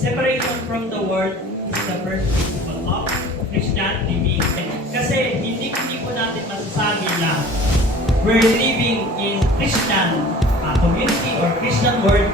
Separation from the world is the first principle of Christian living. Kasi hindi po natin masasabi na we're living in Christian community or Christian world